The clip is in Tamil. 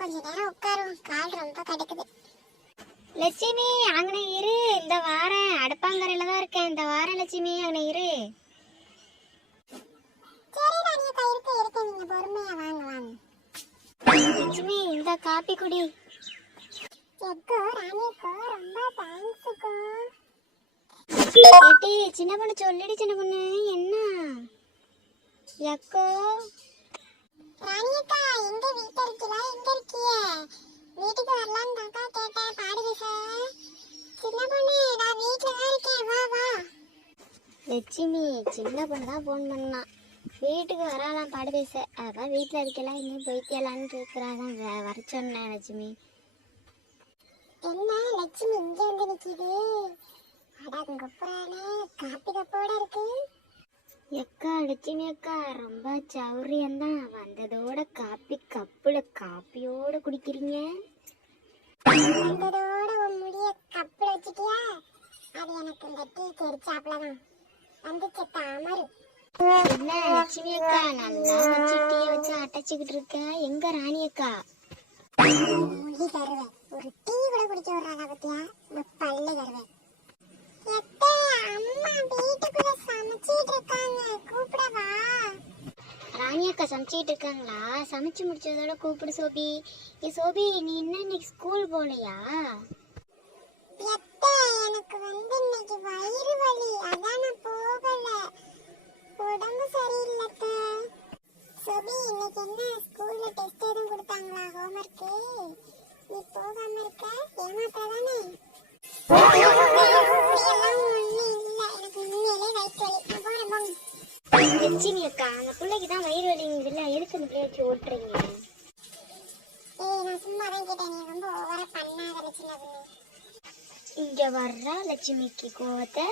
கொஞ்ச நேரம் உட்காரும், கால் ரொம்ப கடுக்குது. லட்சுமி அங்கன இரு, இந்த வாரம் அடுப்பாங்கரையில தான் இருக்கேன். இந்த வாரம் லட்சுமி அங்கன இரு. சரி ராணியக்கா, இருக்கு நீங்க பொறுமையா வாங்க வாங்க. லட்சுமி இந்த காப்பி குடி. எக்கோ ராணியக்கா, ரொம்ப தேங்க்ஸ்க்கோ. ஏட்டி சின்ன பொண்ணு சொல்லிடி, சின்ன பொண்ணு என்ன எக்கோ? ராணியக்கா எங்க வீட்டுல இருக்கீங்களா? எங்க இருக்கீங்க? வீட்டுக்கு வரலான்னு தாக்கா கேட்டேன். பாடு பேச சின்ன பொண்ணு, நான் வீட்டுல தான் இருக்கேன், வா வா. லட்சுமி சின்ன பொண்ணு தான் ஃபோன் பண்ணா, வீட்டுக்கு வராலாம் பாடு பேச. அதான் வீட்டில் இருக்கலாம், எங்கேயும் போய்க்கலான்னு கேட்குறாங்க, வர சொன்னேன் லட்சுமி. என்ன லட்சுமி இங்க வந்து நிக்குது? அடங்குப்புறானே, காப்பி கப்போட இருக்கு. எக்கா லட்சுமி அக்கா ரொம்ப சௌரியம்தான், வந்ததோட காப்பி கப்புல காப்பியோட குடிக்கிறீங்க. வந்ததோட உன் முடிய கப்புல வச்சுட்டியா? அது எனக்கு இந்த டீ கெடிச்சாப்லதான் வந்துச்சு தாமரு. என்ன லட்சுமி அக்கா நல்லா வச்சு டீயை வச்சு அடைச்சிக்கிட்டு இருக்க? எங்க ராணி அக்கா? முடி தருவேன், ஒரு டீ கூட குடிக்க வர்றாங்க பத்தியா? இந்த பல்லு தருவேன். அம்மா வீட்டுக்குள்ள சமைச்சிட்டு இருக்காங்க, கூப்பிடவா? ராணி அக்கா சமைச்சிட்டு இருக்காங்களா? சமைச்சு முடிச்சதோட கூப்பிடு சோபி. சோபி நீ இன்னும் இன்னைக்கு ஸ்கூல் போகலையா? எனக்கு வந்து இன்னைக்கு வயிறு வலி, அதான் நான் போகல. உடம்பு சரியில்லைத்த. சோபி இன்னைக்கு என்ன ஸ்கூல்ல டெஸ்ட் எதுவும் கொடுத்தாங்களா? ஹோம்வொர்க் நீ போகாம இருக்க? ஏமாத்தாதானே? லட்சுமி அக்கா அந்த பிள்ளைக்கு தான் வயிறு வலிங்குதுல்ல, எதுக்கு அந்த பிள்ளைய வச்சு ஓட்டுறீங்க? நான் சும்மா தான் கேட்டேன், நீ ரொம்ப ஓவரா பண்ணாத லட்சுமி. இங்க வர்றா லட்சுமிக்கு கோவத்தை